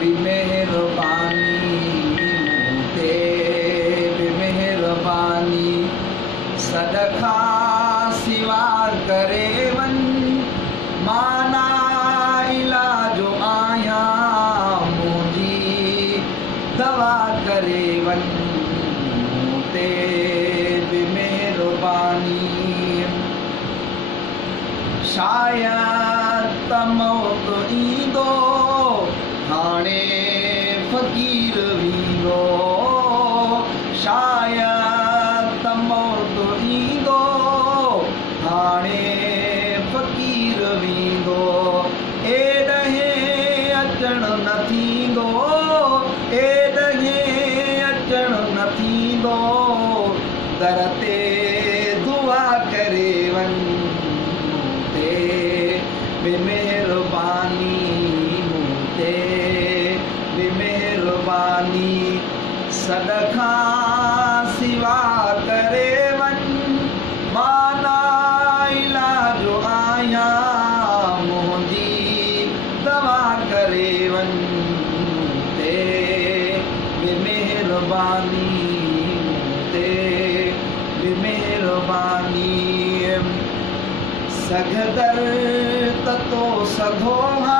भी मेहरबानी ते भी मेहरबानी सदका सिवा करे वन माना इलाजो आया मुझी दवा करे वन ते भी मेहरबानी शायद तमौत ईंदो हाणे फ़कीर वींदो शायद तमौत ईंदो हाणे फ़कीर वींदो एॾहे अचण न थींदो एॾहे अचण न थींदो दर ते दुआ करे वन बे मेहरबानी मूंते बे मेहरबानी सदका सिवा करे वन माना इलाजो आया मुंहिंजी दवा करे वन मूंते बे मेहरबानी मूंते बे मेहरबानी सगदर ततो सघो हा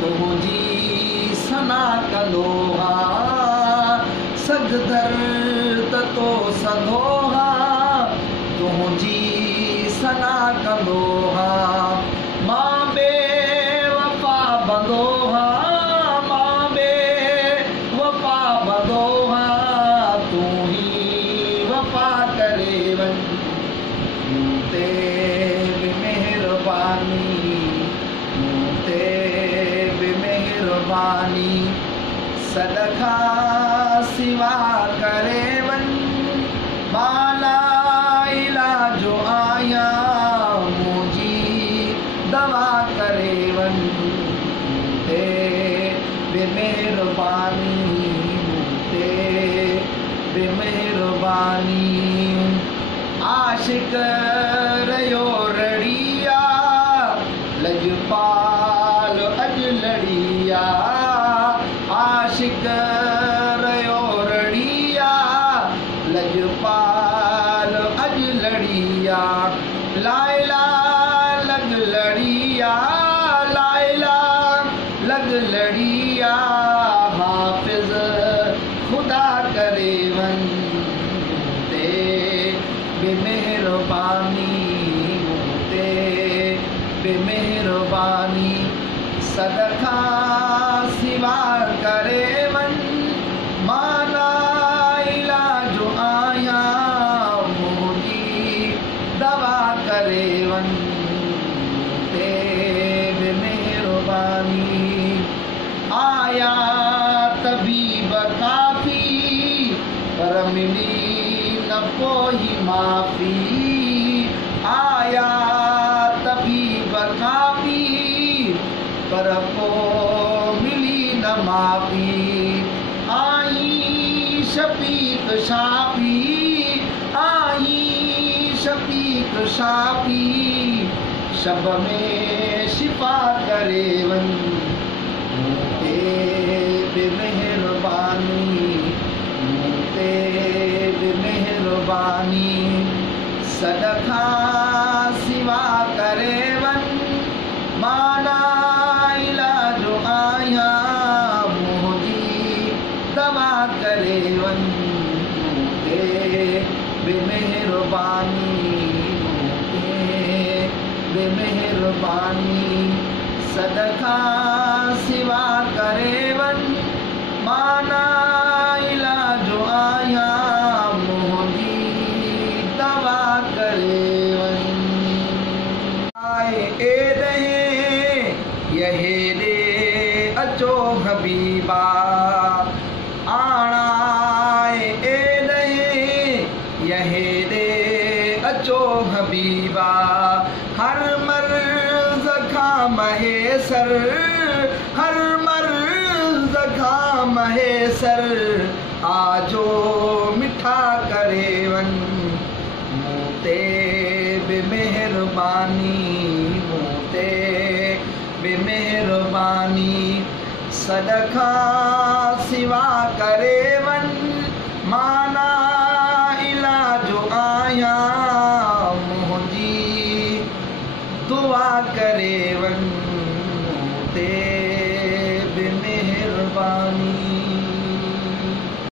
तुंहिंजी सना कंदो हा सगदर ततो सघो हा तुंहिंजी सना कंदो हा मां बेवफा बंदो हा मां बेवफा बंदो हा तूं ही वफा करे वन मूंते बि मेहरबानी मूंते बि मेहरबानी सदका सिवा करे वन माना इलाजो आया मुंहिंजी दवा करे वन मूंते बि मेहरबानी मूंते बि मेहरबानी आशिक रहियो रड़िया लजपाल अॼु लड़िया आशिक रहियो रड़िया लजपाल अॼु लड़िया लाइला लग लड़िया लाइला लग लड़िया हाफ़िज़ खुदा करे वन बे मेहरबानी मूंते बे मेहरबानी सदका सिवा करे वन माना इलाजो आया मुंहिंजी दवा करे वन मूंते बे मेहरबानी आया तबीब काफ़ी पर मिली न कोई माफ़ी आया तबीब काफ़ी पर को मिली न माफ़ी आई शफीक शाफ़ी आई शफीक शाफ़ी शब में शिफा करे वन मूंते बि मेहरबानी मूंते बि मेहरबानी सदका सिवा करे वन माना इलाजो आया मुंहिंजी दवा करे वन मूंते बि मेहरबानी मूंते बि मेहरबानी सदका सिवा करे वन माना इलाजो आया मुंहिंजी दवा करे वन आए एॾे यहेॾे अचो हबीबा आणाए एॾे यहेॾे अचो हबीबा हर मर्ज़ खां महेसर हर मर्ज़ खां महेसर आजो मिठा करे वन मूंते बि मेहरबानी मूंते बि मेहरबानी सॾ खां सिवा करे